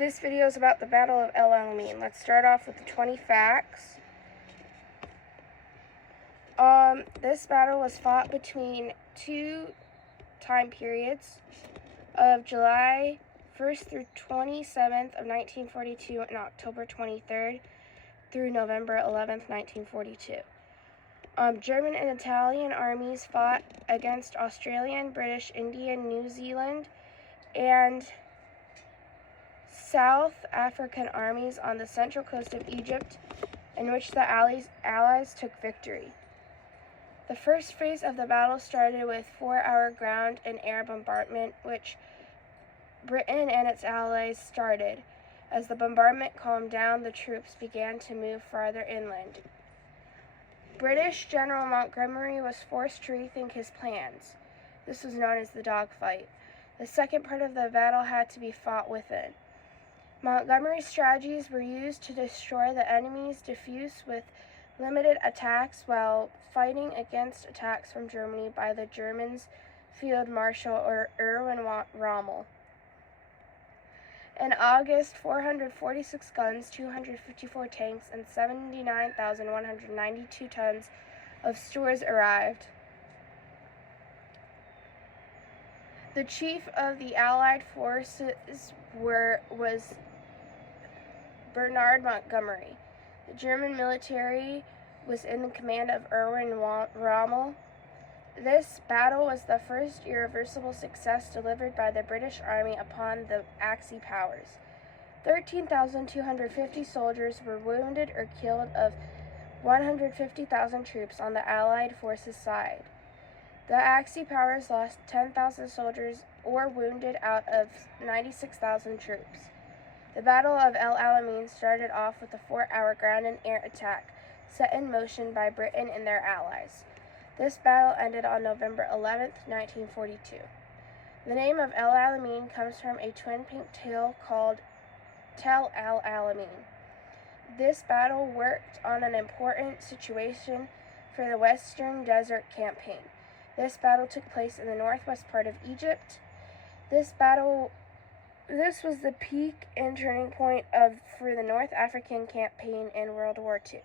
This video is about the Battle of El Alamein. Let's start off with the 20 facts. This battle was fought between two time periods of July 1st through 27th of 1942 and October 23rd through November 11th, 1942. German and Italian armies fought against Australian, British, Indian, New Zealand, and South African armies on the central coast of Egypt, in which the Allies took victory. The first phase of the battle started with 4-hour ground and air bombardment, which Britain and its allies started. As the bombardment calmed down, the troops began to move farther inland. British General Montgomery was forced to rethink his plans. This was known as the dogfight. The second part of the battle had to be fought within. Montgomery's strategies were used to destroy the enemy's defense with limited attacks while fighting against attacks from Germany by the Germans' Field Marshal Erwin Rommel. In August, 446 guns, 254 tanks, and 79,192 tons of stores arrived. The chief of the Allied forces was Bernard Montgomery. The German military was in the command of Erwin Rommel. This battle was the first irreversible success delivered by the British Army upon the Axis powers. 13,250 soldiers were wounded or killed of 150,000 troops on the Allied forces' side. The Axis powers lost 10,000 soldiers or wounded out of 96,000 troops. The Battle of El Alamein started off with a 4-hour ground and air attack set in motion by Britain and their allies. This battle ended on November 11th, 1942. The name of El Alamein comes from a twin pink tail called Tel El Alamein. This battle worked on an important situation for the Western Desert Campaign. This battle took place in the northwest part of Egypt. This was the peak and turning point for the North African Campaign in World War II.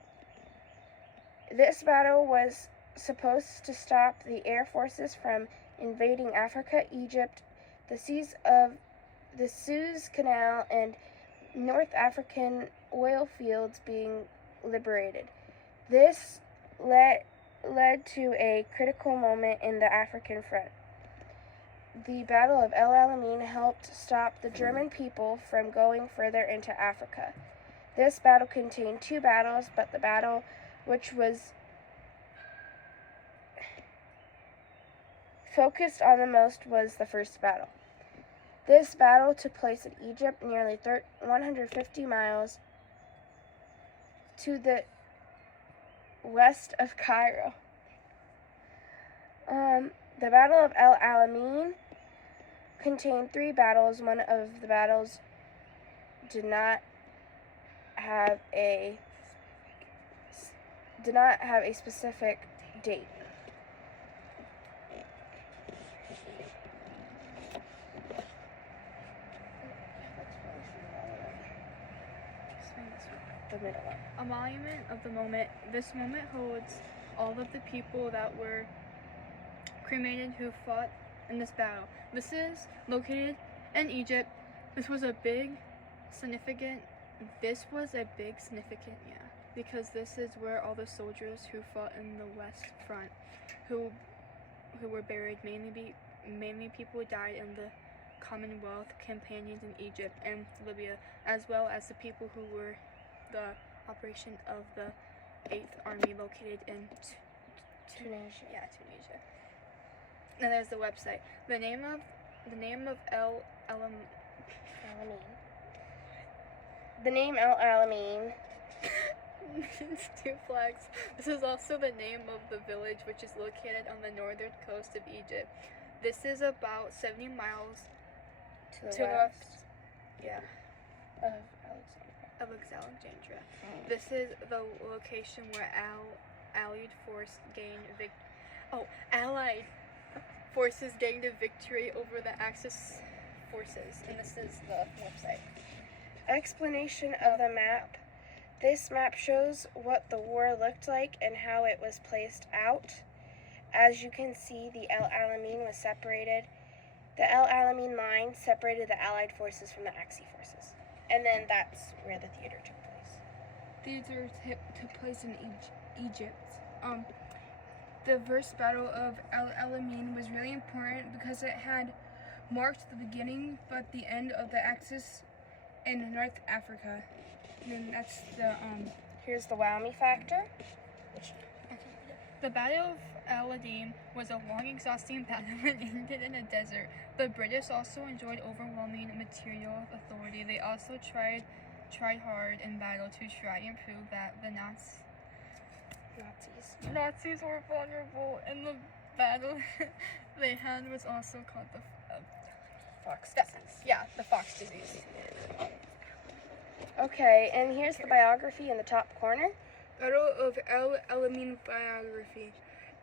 This battle was supposed to stop the air forces from invading Africa, Egypt, the Suez Canal, and North African oil fields being liberated. This led to a critical moment in the African front. The Battle of El Alamein helped stop the German people from going further into Africa. This battle contained two battles, but the battle which was focused on the most was the first battle. This battle took place in Egypt, nearly 150 miles to the west of Cairo. The Battle of El Alamein contained three battles. One of the battles did not have a specific date. A monument of the moment. This moment holds all of the people that were cremated who fought in this battle. This is located in Egypt. This was a big significant, because this is where all the soldiers who fought in the West Front, who were buried, mainly people died in the Commonwealth campaigns in Egypt and Libya, as well as the people who were the operation of the 8th Army located in Tunisia. Yeah, Tunisia. And there's the website. The name of El Alamein. The name El Alamein It's two flags. This is also the name of the village, which is located on the northern coast of Egypt. This is about 70 miles to the west. Yeah. Of Alexandria. This is the location where Allied forces gained a victory over the Axis forces, and this is the website. Explanation of the map. This map shows what the war looked like and how it was placed out. As you can see, the El Alamein was separated. The El Alamein line separated the Allied forces from the Axis forces. And then that's where the theater took place. Theater took place in Egypt. The first battle of El Alamein was really important because it had marked the beginning but the end of the Axis in North Africa. And then that's the Here's the wow me factor. The Battle of Alamein was a long, exhausting battle that ended in a desert. The British also enjoyed overwhelming material authority. They also tried hard in battle to try and prove that the Nazis were vulnerable. In the battle they had was also called the Fox disease. the Fox disease. Okay, and here's the biography in the top corner. Battle of El Alamein biography.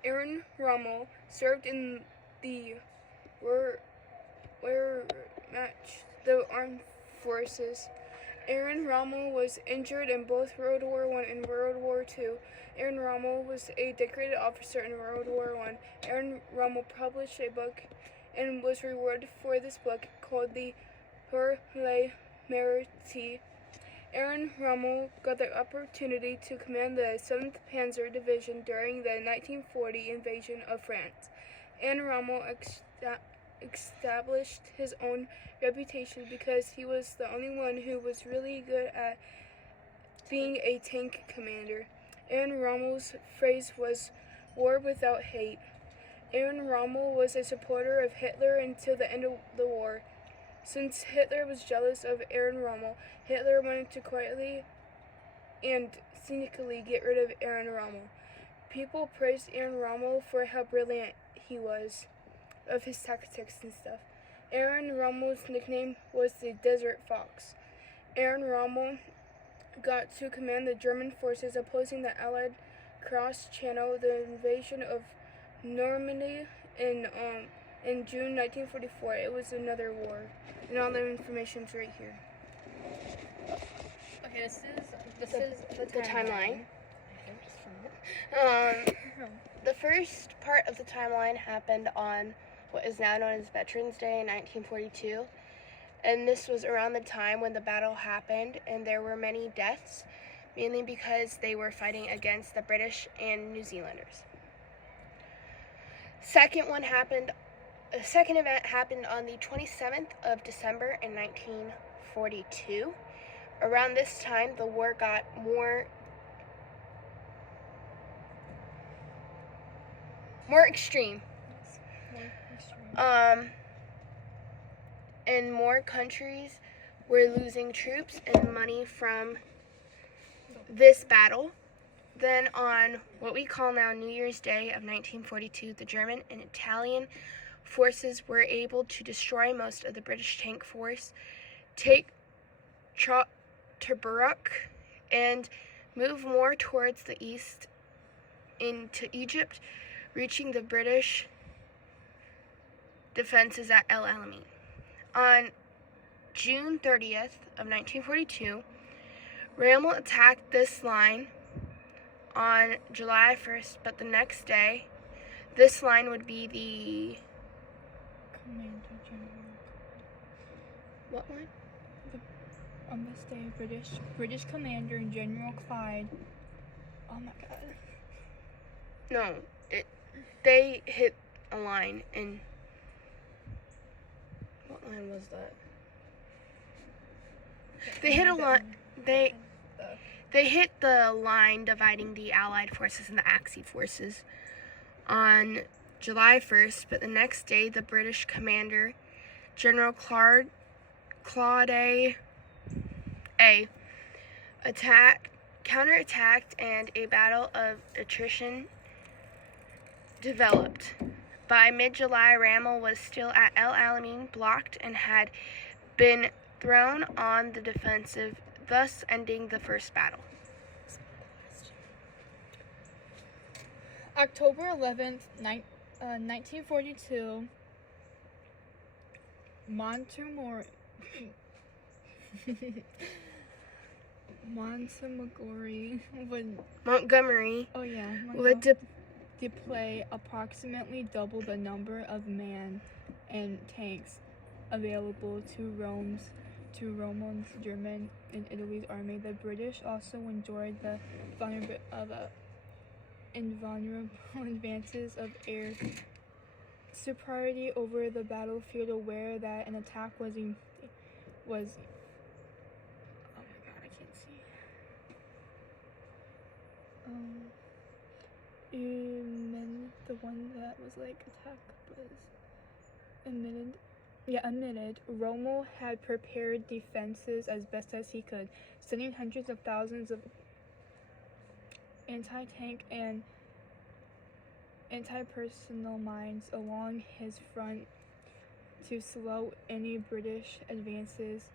Aaron Rommel served in the the armed forces. Aaron Rommel was injured in both World War I and World War II. Aaron Rommel was a decorated officer in World War I. Aaron Rommel published a book and was rewarded for this book called the Pour le Mérite. Aaron Rommel got the opportunity to command the 7th Panzer Division during the 1940 invasion of France. Aaron Rommel established his own reputation because he was the only one who was really good at being a tank commander. Aaron Rommel's phrase was "war without hate." Aaron Rommel was a supporter of Hitler until the end of the war. Since Hitler was jealous of Aaron Rommel, Hitler wanted to quietly and cynically get rid of Aaron Rommel. People praised Aaron Rommel for how brilliant he was, of his tactics and stuff. Aaron Rommel's nickname was the Desert Fox. Aaron Rommel got to command the German forces opposing the Allied cross-channel the invasion of Normandy in June 1944. It was another war. And all the information's right here. Okay, this is the timeline. The first part of the timeline happened on what is now known as Veterans Day in 1942. And this was around the time when the battle happened, and there were many deaths, mainly because they were fighting against the British and New Zealanders. The second event happened on the 27th of December in 1942. Around this time, the war got more extreme. And more countries were losing troops and money from this battle. Then on what we call now New Year's Day of 1942, the German and Italian forces were able to destroy most of the British tank force, take Tobruk, and move more towards the east into Egypt, reaching the British defenses at El Alamein. On June 30th of 1942, Rommel attacked this line on July 1st, but the next day, this line would be the... Commander General. What line? On this day, British Commander General Clyde. Oh my God. No, they hit a line, and what line was that? They hit a line. They hit the line dividing the Allied forces and the Axis forces on July 1st, but the next day, the British commander, General Claude A, counterattacked, and a battle of attrition developed. By mid-July, Rommel was still at El Alamein, blocked, and had been thrown on the defensive, thus ending the first battle. October 11th, 1942, Montgomery would Montgomery would deploy approximately double the number of men and tanks available to Rome's German and Italy's army. The British also enjoyed the invulnerable advances of air superiority over the battlefield, aware that an attack was oh my god, I can't see. The one that was like attacked was admitted. Rommel had prepared defenses as best as he could, sending hundreds of thousands of anti-tank and anti-personnel mines along his front to slow any British advances.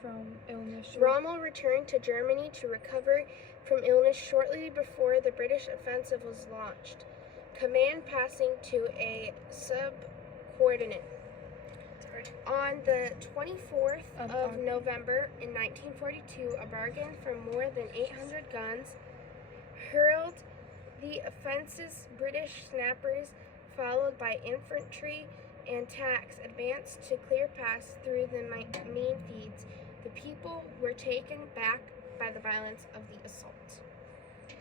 From illness. Rommel returned to Germany to recover from illness shortly before the British offensive was launched, command passing to a subordinate. On the 24th of November in 1942, a bargain for more than 800 guns hurled the offensive's British snappers, followed by infantry and tanks, advanced to clear paths through the main feeds. The people were taken back by the violence of the assault.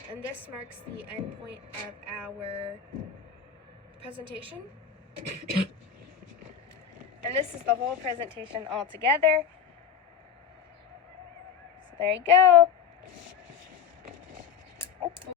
And this marks the end point of our presentation. And this is the whole presentation all together. So there you go.